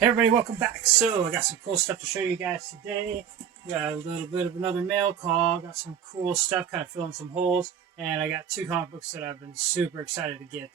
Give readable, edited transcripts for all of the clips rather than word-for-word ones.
Hey everybody, welcome back. So I got some cool stuff to show you guys today. Got a little bit of another mail call. Got some cool stuff, kind of filling some holes. And I got two comic books that I've been super excited to get.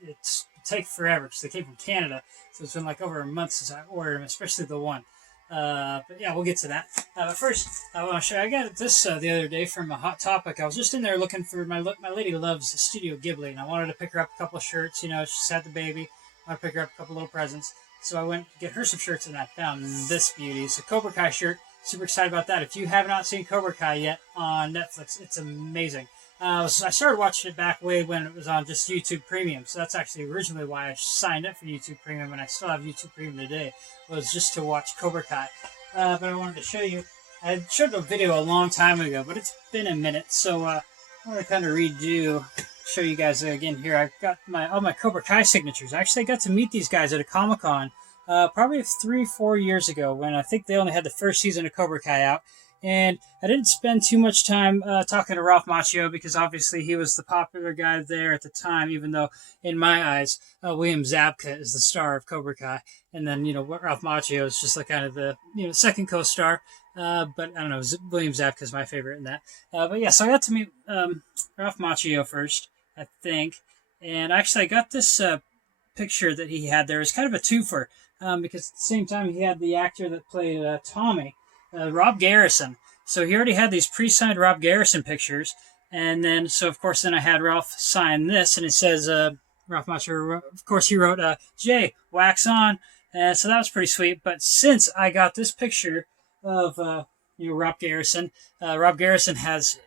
It's take forever because they came from Canada, so it's been like over a month since I ordered them, especially the one. But yeah, we'll get to that. But first, I want to show you. I got this the other day from a Hot Topic. I was just in there looking for my lady loves Studio Ghibli, and I wanted to pick her up a couple of shirts. You know, she's had the baby. I want to pick her up a couple little presents. So I went to get her some shirts, and I found this beauty. It's a Cobra Kai shirt. Super excited about that. If you have not seen Cobra Kai yet on Netflix, it's amazing. I started watching it back way when it was on just YouTube Premium. So that's actually originally why I signed up for YouTube Premium, and I still have YouTube Premium today, was just to watch Cobra Kai. But I wanted to show you. I showed a video a long time ago, but it's been a minute. So I want to kind of show you guys again here. I've got all my Cobra Kai signatures. Actually, I got to meet these guys at a Comic-Con probably 3-4 years ago when I think they only had the first season of Cobra Kai out. And I didn't spend too much time talking to Ralph Macchio because obviously he was the popular guy there at the time, even though in my eyes, William Zabka is the star of Cobra Kai. And then, Ralph Macchio is just like kind of the, second co-star. But I don't know, William Zabka is my favorite in that. But yeah, so I got to meet Ralph Macchio first, I think. And actually, I got this picture that he had there. It's kind of a twofer because at the same time, he had the actor that played Tommy, Rob Garrison. So he already had these pre-signed Rob Garrison pictures. And then, so of course, then I had Ralph sign this, and it says, Ralph Macchio, of course, he wrote, Jay, wax on. So that was pretty sweet. But since I got this picture of, Rob Garrison has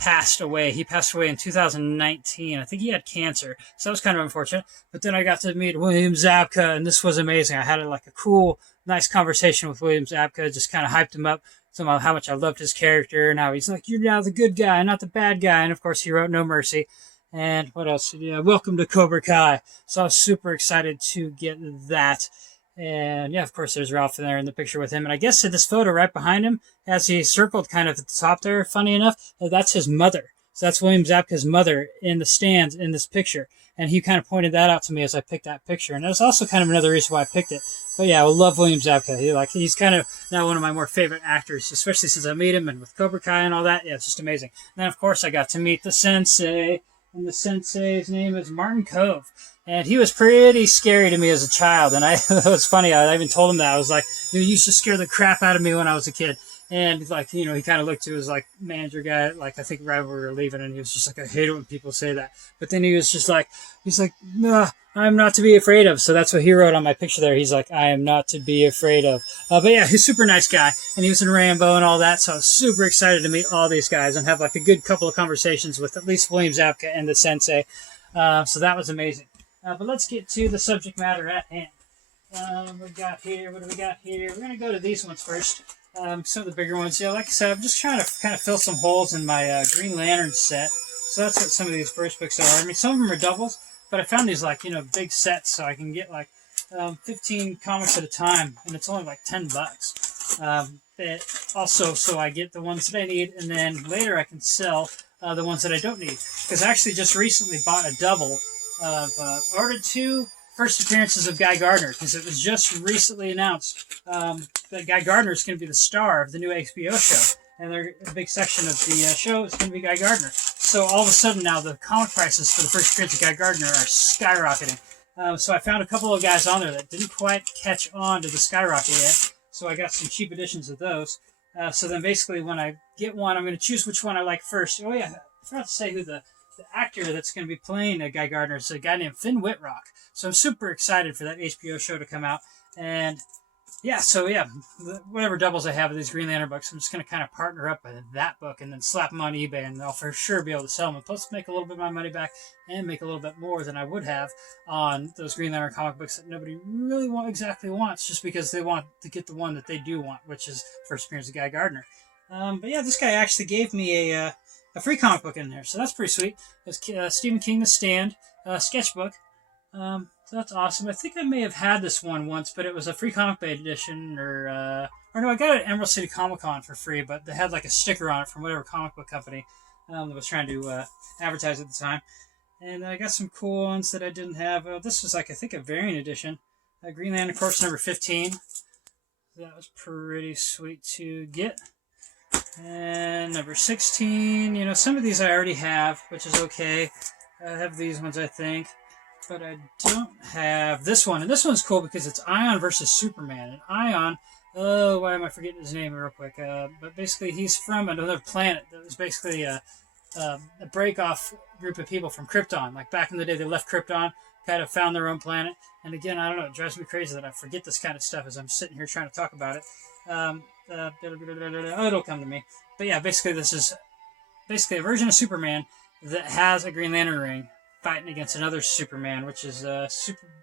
passed away. He passed away in 2019. I think he had cancer, so that was kind of unfortunate. But then I got to meet William Zabka, and this was amazing. I had a cool, nice conversation with William Zabka, just kind of hyped him up, talking about how much I loved his character, and how he's like, you're now the good guy, not the bad guy. And of course, he wrote No Mercy. And what else? Yeah, welcome to Cobra Kai. So I was super excited to get that. And yeah, of course, there's Ralph in there in the picture with him. And I guess in this photo right behind him, as he circled kind of at the top there, funny enough, that's his mother. So that's William Zabka's mother in the stands in this picture. And he kind of pointed that out to me as I picked that picture. And that was also kind of another reason why I picked it. But yeah, I love William Zabka. He's kind of now one of my more favorite actors, especially since I met him and with Cobra Kai and all that. Yeah, it's just amazing. And then, of course, I got to meet the sensei. And the sensei's name is Martin Cove. And he was pretty scary to me as a child. And it was funny. I even told him that. I was like, you used to scare the crap out of me when I was a kid. And he kind of looked to his manager guy, I think right when we were leaving, and he was just like, I hate it when people say that. But then he's like, nah, I'm not to be afraid of. So that's what he wrote on my picture there. He's like, I am not to be afraid of. But yeah, he's a super nice guy, and he was in Rambo and all that. So I was super excited to meet all these guys and have a good couple of conversations with at least William Zabka and the sensei. So that was amazing. But let's get to the subject matter at hand. What do we got here? We're going to go to these ones first. Some of the bigger ones. Like I said, I'm just trying to kind of fill some holes in my Green Lantern set. So that's what some of these first books are. I mean, some of them are doubles, but I found these big sets, so I can get 15 comics at a time, and it's only $10. Also, so I get the ones that I need, and then later I can sell the ones that I don't need. Because I actually just recently bought a double of ordered 2 first appearances of Guy Gardner, because it was just recently announced that Guy Gardner is going to be the star of the new HBO show. And a big section of the show is going to be Guy Gardner. So all of a sudden now the comic prices for the first appearance of Guy Gardner are skyrocketing. So I found a couple of guys on there that didn't quite catch on to the skyrocket yet. So I got some cheap editions of those. So then basically when I get one, I'm going to choose which one I like first. Oh yeah, I forgot to say who the actor that's going to be playing Guy Gardner is a guy named Finn Wittrock. So I'm super excited for that HBO show to come out. And yeah, whatever doubles I have of these Green Lantern books, I'm just going to kind of partner up with that book and then slap them on eBay, and I'll for sure be able to sell them. And plus make a little bit of my money back and make a little bit more than I would have on those Green Lantern comic books that nobody really exactly wants, just because they want to get the one that they do want, which is first appearance of Guy Gardner. But yeah, this guy actually gave me a free comic book in there, so that's pretty sweet. It's Stephen King, The Stand sketchbook. So that's awesome. I think I may have had this one once, but it was a free comic book edition, or no, I got it at Emerald City Comic Con for free, but they had a sticker on it from whatever comic book company that was trying to advertise at the time. And I got some cool ones that I didn't have. This was I think a variant edition. Green Lantern Corps number 15. That was pretty sweet to get. And number 16, you know, some of these I already have, which is okay. I have these ones, I think. But I don't have this one. And this one's cool because it's Ion versus Superman. And Ion, oh, why am I forgetting his name real quick? But basically, he's from another planet that was basically a break-off group of people from Krypton. Like back in the day, they left Krypton, kind of found their own planet. And again, I don't know, it drives me crazy that I forget this kind of stuff as I'm sitting here trying to talk about it. It'll come to me. But yeah, basically this is basically a version of Superman that has a Green Lantern ring fighting against another Superman, which is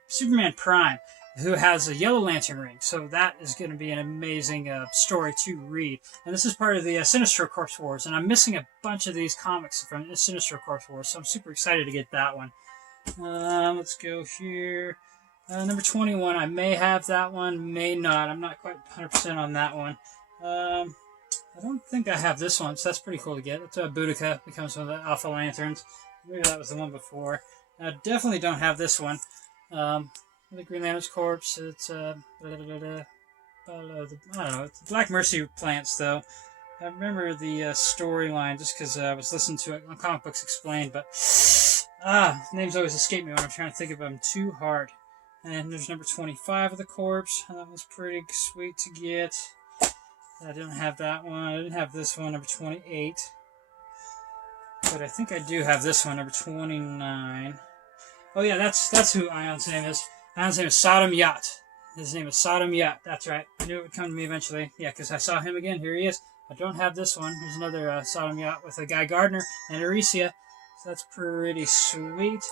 Superman Prime, who has a Yellow Lantern ring. So that is going to be an amazing story to read. And this is part of the Sinestro Corps Wars. And I'm missing a bunch of these comics from the Sinestro Corps Wars, so I'm super excited to get that one. Let's go here. Number 21, I may have that one, may not. I'm not quite 100% on that one. I don't think I have this one, so that's pretty cool to get. It's Boudica, becomes one of the Alpha Lanterns. Maybe that was the one before. I definitely don't have this one. The Green Lantern's Corps, it's, I don't know, it's Black Mercy plants, though. I remember the storyline just because I was listening to it on Comic Books Explained, but names always escape me when I'm trying to think of them too hard. And there's number 25 of the Corps. That was pretty sweet to get. I didn't have that one. I didn't have this one, number 28. But I think I do have this one, number 29. Oh yeah, that's who Ion's name is. Ion's name is Sodom Yacht. His name is Sodom Yacht. That's right. I knew it would come to me eventually. Yeah, because I saw him again. Here he is. I don't have this one. Here's another Sodom Yacht with a Guy Gardner and Aricia. So that's pretty sweet.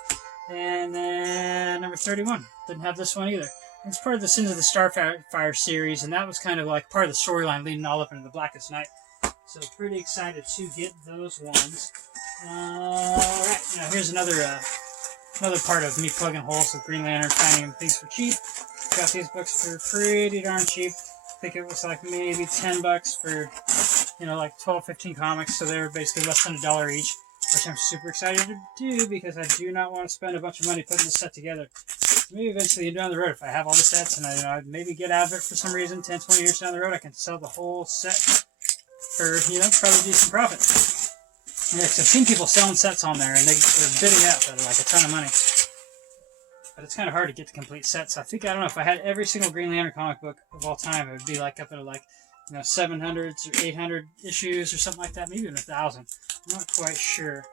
And then number 31. Didn't have this one either. It's part of the Sins of the Starfire series, and that was kind of like part of the storyline leading all up into the Blackest Night. So pretty excited to get those ones. Alright, now here's another part of me plugging holes with Green Lantern, finding things for cheap. Got these books for pretty darn cheap. I think it was like maybe $10 for, you know, like 12, 15 comics, so they were basically less than $1 each, which I'm super excited to do because I do not want to spend a bunch of money putting this set together. Maybe eventually down the road, if I have all the sets and I maybe get out of it for some reason, 10, 20 years down the road, I can sell the whole set for, you know, probably decent profit. Yeah, because I've seen people selling sets on there and they're bidding out for like a ton of money. But it's kind of hard to get the complete sets. I think, I don't know, if I had every single Green Lantern comic book of all time, it would be like up at like, you know, 700s or 800 issues or something like that, maybe even 1,000. I'm not quite sure.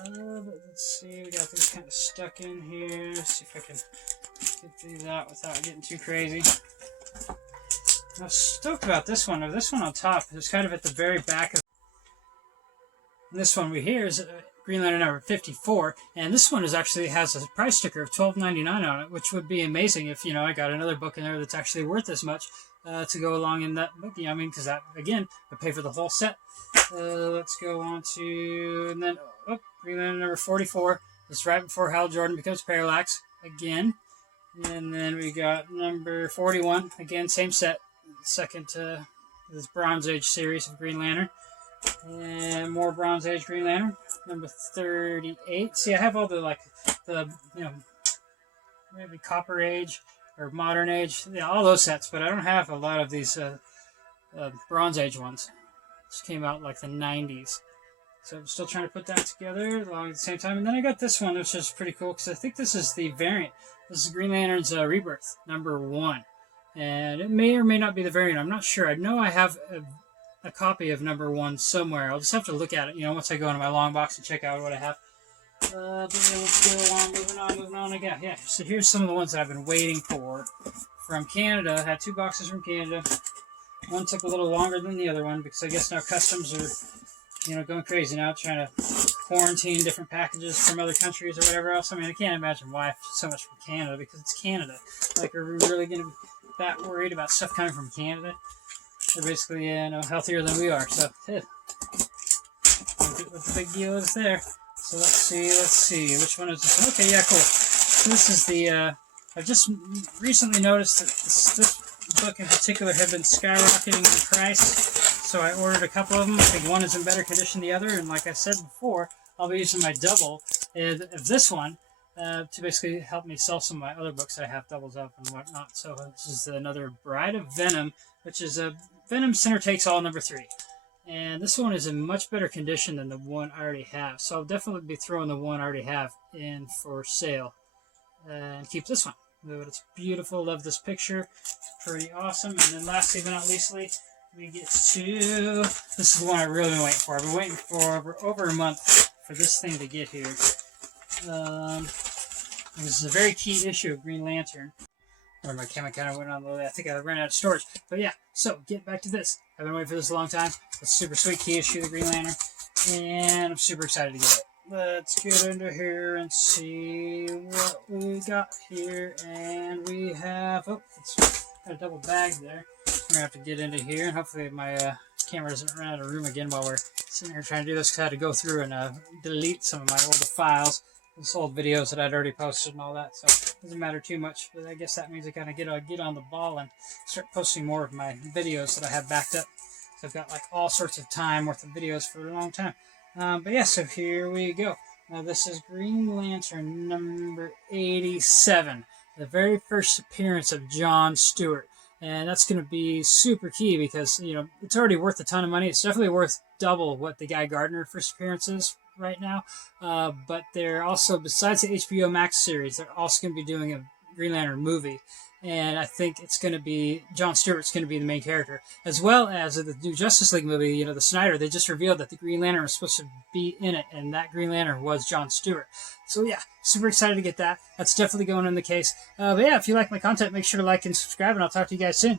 But let's see, we got these kind of stuck in here. Let's see if I can get these out without getting too crazy. I was stoked about this one, or this one on top. It's kind of at the very back of this one we here is Green Lantern number 54, and this one actually has a price sticker of $12.99 on it, which would be amazing if, you know, I got another book in there that's actually worth this much to go along in that book. You know, I mean, because that, again, would pay for the whole set. Let's go on to, and then, Green Lantern number 44. This is right before Hal Jordan becomes Parallax again. And then we got number 41. Again, same set. Second to this Bronze Age series of Green Lantern. And more Bronze Age Green Lantern. Number 38. See, I have all the, like, the, you know, maybe Copper Age or Modern Age. Yeah, all those sets. But I don't have a lot of these Bronze Age ones. This came out like the 90s. So I'm still trying to put that together along at the same time. And then I got this one, which is pretty cool, because I think this is the variant. This is Green Lantern's Rebirth, number 1. And it may or may not be the variant. I'm not sure. I know I have a copy of number 1 somewhere. I'll just have to look at it, you know, once I go into my long box and check out what I have. But yeah, let's go on, moving on again. Yeah, so here's some of the ones that I've been waiting for from Canada. I had 2 boxes from Canada. One took a little longer than the other one, because I guess now customs are, you know, going crazy now, trying to quarantine different packages from other countries or whatever else. I mean, I can't imagine why so much from Canada, because it's Canada. Like, are we really going to be that worried about stuff coming from Canada? They're basically, you know, healthier than we are, so, what the big deal is there. So let's see, which one is this one? Okay, yeah, cool. So this is the, I've just recently noticed that this book in particular had been skyrocketing in price, so I ordered a couple of them. I think one is in better condition than the other, and like I said before, I'll be using my double of this one to basically help me sell some of my other books that I have doubles up and whatnot. So this is another Bride of Venom, which is a Venom Center Takes All #3. And this one is in much better condition than the one I already have. So I'll definitely be throwing the one I already have in for sale. And keep this one. But it's beautiful. Love this picture. Pretty awesome. And then lastly but not leastly, we get to... This is the one I've really been waiting for. I've been waiting for over a month for this thing to get here. This is a very key issue of Green Lantern. Or my camera kind of went on low. I think I ran out of storage. But yeah, so get back to this. I've been waiting for this a long time. It's a super sweet key issue of the Green Lantern. And I'm super excited to get it. Let's get into here and see what we got here. And we have... Oh, it's got a double bag there. We're going to have to get into here. And hopefully my camera doesn't run out of room again while we're sitting here trying to do this. Because I had to go through and delete some of my older files. This old videos that I'd already posted and all that, so it doesn't matter too much. But I guess that means I gotta get on the ball and start posting more of my videos that I have backed up. So I've got like all sorts of time worth of videos for a long time. But yeah, so here we go. Now this is Green Lantern number 87, the very first appearance of John Stewart. And that's going to be super key because, you know, it's already worth a ton of money. It's definitely worth double what the Guy Gardner first appearance is right now. But they're also, besides the HBO Max series, they're also going to be doing a Green Lantern movie. And I think it's going to be, John Stewart's going to be the main character. As well as the new Justice League movie, you know, the Snyder, they just revealed that the Green Lantern was supposed to be in it. And that Green Lantern was John Stewart. So yeah, super excited to get that. That's definitely going in the case. But yeah, if you like my content, make sure to like and subscribe. And I'll talk to you guys soon.